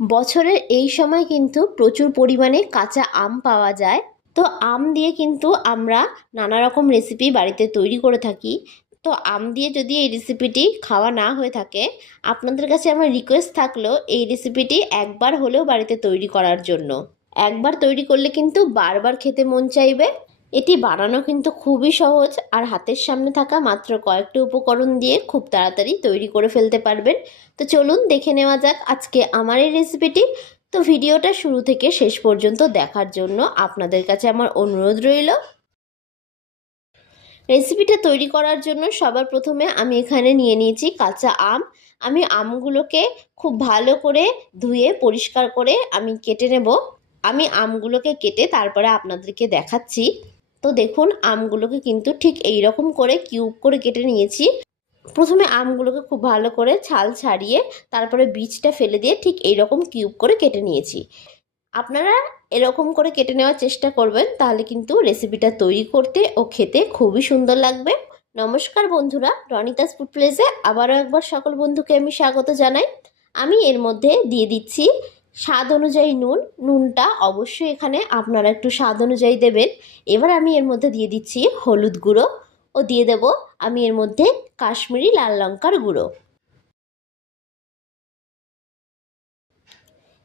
বছরের এই সময় কিন্তু প্রচুর পরিমাণে কাঁচা আম পাওয়া যায়। তো আম দিয়ে কিন্তু আমরা নানা রকম রেসিপি বাড়িতে তৈরি করে থাকি। তো আম দিয়ে যদি এই রেসিপিটি খাওয়া না হয়ে থাকে, আপনাদের কাছে আমার রিকোয়েস্ট থাকল এই রেসিপিটি একবার হলেও বাড়িতে তৈরি করার জন্য। একবার তৈরি করলে কিন্তু বারবার খেতে মন চাইবে। এটি বানানো কিন্তু খুবই সহজ আর হাতের সামনে থাকা মাত্র কয়েকটি উপকরণ দিয়ে খুব তাড়াতাড়ি তৈরি করে ফেলতে পারবেন। তো চলুন দেখে নেওয়া যাক আজকে আমার এই রেসিপিটি তো ভিডিওটা শুরু থেকে শেষ পর্যন্ত দেখার জন্য আপনাদের কাছে আমার অনুরোধ রইল। রেসিপিটা তৈরি করার জন্য সবার প্রথমে আমি এখানে নিয়ে নিয়েছি কাঁচা আম। আমি আমগুলোকে খুব ভালো করে ধুয়ে পরিষ্কার করে আমি কেটে নেব। আমি আমগুলোকে কেটে তারপরে আপনাদেরকে দেখাচ্ছি। তো দেখুন, আমগুলোকে কিন্তু ঠিক এই রকম করে কিউব করে কেটে নিয়েছি। প্রথমে আমগুলোকে খুব ভালো করে ছাল ছাড়িয়ে, তারপরে বীজটা ফেলে দিয়ে ঠিক এই রকম কিউব করে কেটে নিয়েছি। আপনারা এরকম করে কেটে নেওয়ার চেষ্টা করবেন, তাহলে কিন্তু রেসিপিটা তৈরি করতে ও খেতে খুবই সুন্দর লাগবে। নমস্কার বন্ধুরা, রনিতাস ফুড প্লেসে আবারও একবার সকল বন্ধুকে আমি স্বাগত জানাই। আমি এর মধ্যে দিয়ে দিচ্ছি স্বাদ অনুযায়ী নুন, নুনটা অবশ্যই এখানে আপনারা একটু স্বাদ অনুযায়ী দেবেন। এবার আমি এর মধ্যে দিয়ে দিচ্ছি হলুদ গুঁড়ো ও দিয়ে দেব আমি এর মধ্যে কাশ্মীরি লাল লঙ্কার গুঁড়ো।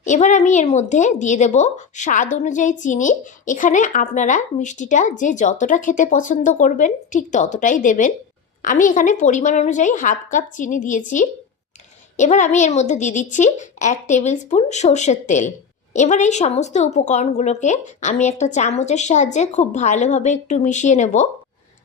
এবার আমি এর মধ্যে দিয়ে দেব স্বাদ অনুযায়ী চিনি। এখানে আপনারা মিষ্টিটা যে যতটা খেতে পছন্দ করবেন ঠিক ততটাই দেবেন। আমি এখানে পরিমাণ অনুযায়ী হাফ কাপ চিনি দিয়েছি। এবার আমি এর মধ্যে দিয়ে দিচ্ছি এক টেবিল স্পুন সর্ষের তেল। এবার এই সমস্ত উপকরণগুলোকে আমি একটা চামচের সাহায্যে খুব ভালোভাবে একটু মিশিয়ে নেব।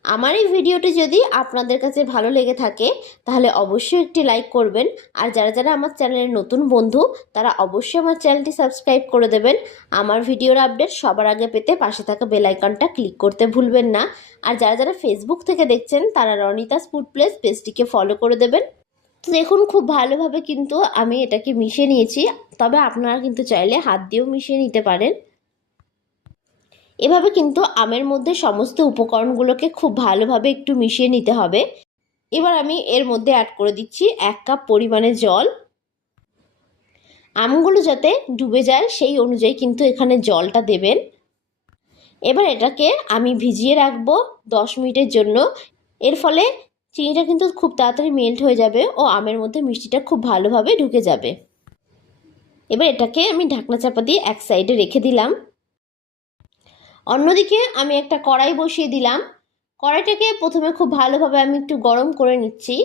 আমার এই ভিডিওটি যদি আপনাদের কাছে ভালো লেগে থাকে, তাহলে অবশ্যই একটি লাইক করবেন। আর যারা যারা আমার চ্যানেলের নতুন বন্ধু, তারা অবশ্যই আমার চ্যানেলটি সাবস্ক্রাইব করে দেবেন। আমার ভিডিওর আপডেট সবার আগে পেতে পাশে থাকা বেল আইকনটা ক্লিক করতে ভুলবেন না। আর যারা যারা ফেসবুক থেকে দেখছেন, তারা রনিতাস ফুড প্লেস পেজটিকে ফলো করে দেবেন। তো দেখুন, খুব ভালোভাবে কিন্তু আমি এটাকে মিশিয়ে নিয়েছি। তবে আপনারা কিন্তু চাইলে হাত দিয়েও মিশিয়ে নিতে পারেন। এভাবে কিন্তু আমের মধ্যে সমস্ত উপকরণগুলোকে খুব ভালোভাবে একটু মিশিয়ে নিতে হবে। এবার আমি এর মধ্যে অ্যাড করে দিচ্ছি এক কাপ পরিমাণে জল। আমগুলো যাতে ডুবে যায়, সেই অনুযায়ী কিন্তু এখানে জলটা দেবেন। এবার এটাকে আমি ভিজিয়ে রাখব দশ মিনিটের জন্য। এর ফলে চিনিটা কিন্তু খুব তাড়াতাড়ি মেল্ট হয়ে যাবে ও আমের মধ্যে মিষ্টিটা খুব ভালোভাবে ঢুকে যাবে। এবার এটাকে আমি ঢাকনা চাপা দিয়ে এক সাইডে রেখে দিলাম। অন্যদিকে আমি একটা কড়াই বসিয়ে দিলাম। কড়াইটাকে প্রথমে খুব ভালোভাবে আমি একটু গরম করে নিচ্ছি।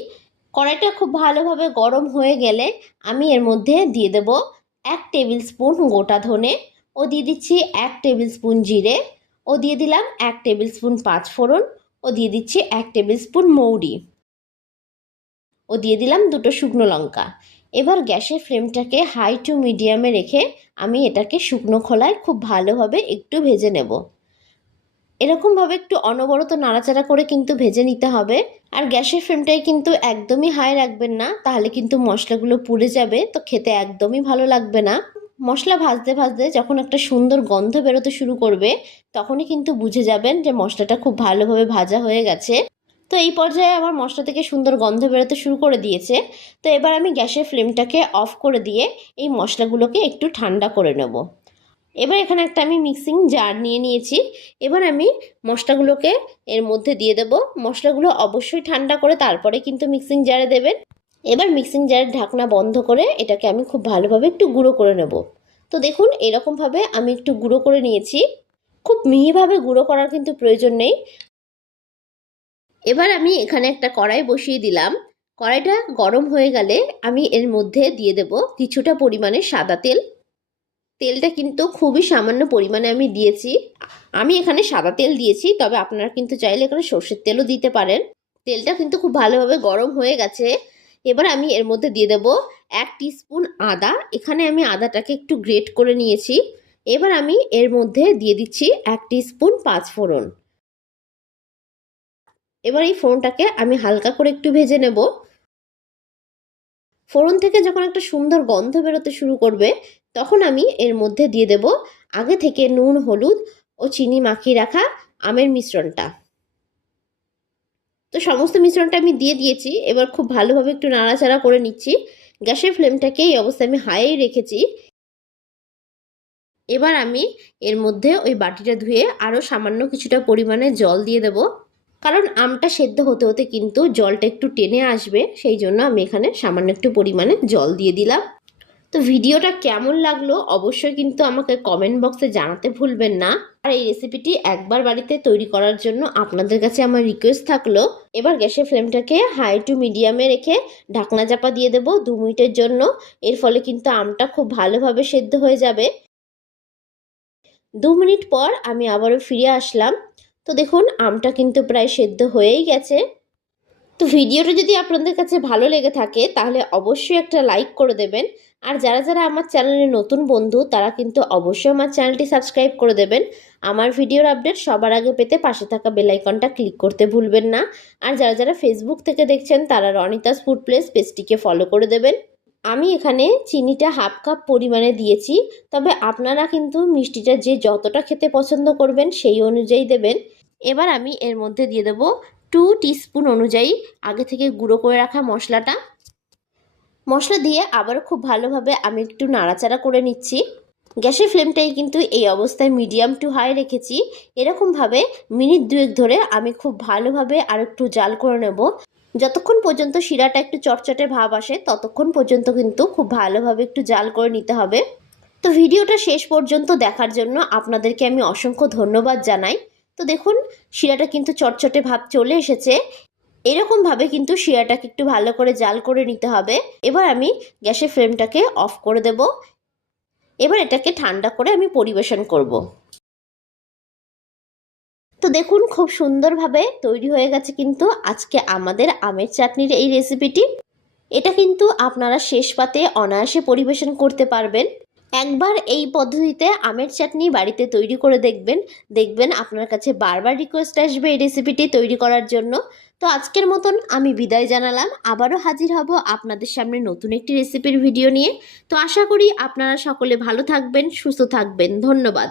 কড়াইটা খুব ভালোভাবে গরম হয়ে গেলে আমি এর মধ্যে দিয়ে দেব এক টেবিল স্পুন গোটা ধনে। ও দিয়ে দিচ্ছি এক টেবিল স্পুন জিরে। ও দিয়ে দিলাম এক টেবিল স্পুন পাঁচফোড়ন। ও দিয়ে দিচ্ছি এক টেবিল স্পুন মৌরি। ও দিয়ে দিলাম দুটো শুকনো লঙ্কা। এবার গ্যাসের ফ্লেমটাকে হাই টু মিডিয়ামে রেখে আমি এটাকে শুকনো খোলায় খুব ভালোভাবে একটু ভেজে নেব। এরকমভাবে একটু অনবরত নাড়াচাড়া করে কিন্তু ভেজে নিতে হবে। আর গ্যাসের ফ্লেমটাই কিন্তু একদমই হাই রাখবেন না, তাহলে কিন্তু মশলাগুলো পুড়ে যাবে, তো খেতে একদমই ভালো লাগবে না। মশলা ভাজতে ভাজতে যখন একটা সুন্দর গন্ধ বেরোতে শুরু করবে, তখনই কিন্তু বুঝে যাবেন যে মশলাটা খুব ভালোভাবে ভাজা হয়ে গেছে। তো এই পর্যায়ে আমার মশলা থেকে সুন্দর গন্ধ বেরোতে শুরু করে দিয়েছে। তো এবার আমি গ্যাসের ফ্লেমটাকে অফ করে দিয়ে এই মশলাগুলোকে একটু ঠান্ডা করে নেব। এবার এখানে একটা আমি মিক্সিং জার নিয়ে নিয়েছি। এবার আমি মশলাগুলোকে এর মধ্যে দিয়ে দেব। মশলাগুলো অবশ্যই ঠান্ডা করে তারপরে কিন্তু মিক্সিং জারে দেবেন। এবার মিক্সিং জারের ঢাকনা বন্ধ করে এটাকে আমি খুব ভালোভাবে একটু গুঁড়ো করে নেব। তো দেখুন, এরকমভাবে আমি একটু গুঁড়ো করে নিয়েছি। খুব মিহিভাবে গুঁড়ো করার কিন্তু প্রয়োজন নেই। এবার আমি এখানে একটা কড়াই বসিয়ে দিলাম। কড়াইটা গরম হয়ে গেলে আমি এর মধ্যে দিয়ে দেব কিছুটা পরিমাণে সাদা তেল। তেলটা কিন্তু খুবই সামান্য পরিমাণে আমি দিয়েছি। আমি এখানে সাদা তেল দিয়েছি, তবে আপনারা কিন্তু চাইলে এখানে সর্ষের তেলও দিতে পারেন। তেলটা কিন্তু খুব ভালোভাবে গরম হয়ে গেছে। এবার আমি এর মধ্যে দিয়ে দেব এক স্পুন আদা। এখানে আমি আদাটাকে একটু গ্রেট করে নিয়েছি। এবার আমি এর মধ্যে দিয়ে দিচ্ছি এক স্পুন পাঁচফোড়ন এবার এই ফোড়নটাকে আমি হালকা করে একটু ভেজে নেব। ফোড়ন থেকে যখন একটা সুন্দর গন্ধ বেরোতে শুরু করবে, তখন আমি এর মধ্যে দিয়ে দেব আগে থেকে নুন, হলুদ ও চিনি মাখিয়ে রাখা আমের মিশ্রণটা। তো সমস্ত মিশ্রণটা আমি দিয়ে দিয়েছি। এবার খুব ভালোভাবে একটু নাড়াচাড়া করে নিচ্ছি। গ্যাসের ফ্লেমটাকে এই অবস্থায় আমি হাইয়ে রেখেছি। এবার আমি এর মধ্যে ওই বাটিটা ধুয়ে আরও সামান্য কিছুটা পরিমাণে জল দিয়ে দেব। কারণ আমটা সেদ্ধ হতে হতে কিন্তু জলটা একটু টেনে আসবে। সেই জন্য আমি এখানে সামান্য একটু পরিমাণে জল দিয়ে দিলাম। তো ভিডিওটা কেমন লাগল অবশ্যই কিন্তু আমাকে কমেন্ট বক্সে জানাতে ভুলবেন না। আর এই রেসিপিটি একবার বাড়িতে তৈরি করার জন্য আপনাদের কাছে আমার রিকোয়েস্ট থাকল। এবার গ্যাসের ফ্লেমটাকে হাই টু মিডিয়ামে রেখে ঢাকনা চাপা দিয়ে দেবো দু মিনিটের জন্য। এর ফলে কিন্তু আমটা খুব ভালোভাবে সেদ্ধ হয়ে যাবে। দু মিনিট পর আমি আবারও ফিরে আসলাম। তো দেখুন, আমটা কিন্তু প্রায় সেদ্ধ হয়েই গেছে। তো ভিডিওটা যদি আপনাদের কাছে ভালো লেগে থাকে, তাহলে অবশ্যই একটা লাইক করে দেবেন। আর যারা যারা আমার চ্যানেলে নতুন বন্ধু, তারা কিন্তু অবশ্যই আমার চ্যানেলটি সাবস্ক্রাইব করে দেবেন। আমার ভিডিওর আপডেট সবার আগে পেতে পাশে থাকা বেলাইকনটা ক্লিক করতে ভুলবেন না। আর যারা যারা ফেসবুক থেকে দেখছেন, তারা রনিতাস ফুড প্লেস পেজটিকে ফলো করে দেবেন। আমি এখানে চিনিটা হাফ কাপ পরিমাণে দিয়েছি, তবে আপনারা কিন্তু মিষ্টিটা যে যতটা খেতে পছন্দ করবেন, সেই অনুযায়ী দেবেন। এবার আমি এর মধ্যে দিয়ে দেবো টু টিস্পুন অনুযায়ী আগে থেকে গুঁড়ো করে রাখা মশলাটা। মশলা দিয়ে আবারও খুব ভালোভাবে আমি একটু নাড়াচাড়া করে নিচ্ছি। গ্যাসের ফ্লেমটাই কিন্তু এই অবস্থায় মিডিয়াম টু হাই রেখেছি। এরকমভাবে মিনিট দুয়েক ধরে আমি খুব ভালোভাবে আর একটু জাল করে নেব। যতক্ষণ পর্যন্ত শিরাটা একটু চটচটে ভাব আসে, ততক্ষণ পর্যন্ত কিন্তু খুব ভালোভাবে একটু জাল করে নিতে হবে। তো ভিডিওটা শেষ পর্যন্ত দেখার জন্য আপনাদেরকে আমি অসংখ্য ধন্যবাদ জানাই। তো দেখুন, শিরাটা কিন্তু চটচটে ভাব চলে এসেছে। এরকমভাবে কিন্তু শিরাটাকে একটু ভালো করে জাল করে নিতে হবে। এবার আমি গ্যাসের ফ্লেমটাকে অফ করে দেব। এবার এটাকে ঠান্ডা করে আমি পরিবেশন করব। তো দেখুন, খুব সুন্দরভাবে তৈরি হয়ে গেছে কিন্তু আজকে আমাদের আমের চাটনির এই রেসিপিটি এটা কিন্তু আপনারা শেষ পাতে অনায়াসে পরিবেশন করতে পারবেন। একবার এই পদ্ধতিতে আমের চাটনি বাড়িতে তৈরি করে দেখবেন। দেখবেন আপনার কাছে বারবার রিকোয়েস্ট আসবে এই রেসিপিটি তৈরি করার জন্য। তো আজকের মতন আমি বিদায় জানালাম। আবারও হাজির হব আপনাদের সামনে নতুন একটি রেসিপির ভিডিও নিয়ে। তো আশা করি আপনারা সকলে ভালো থাকবেন, সুস্থ থাকবেন। ধন্যবাদ।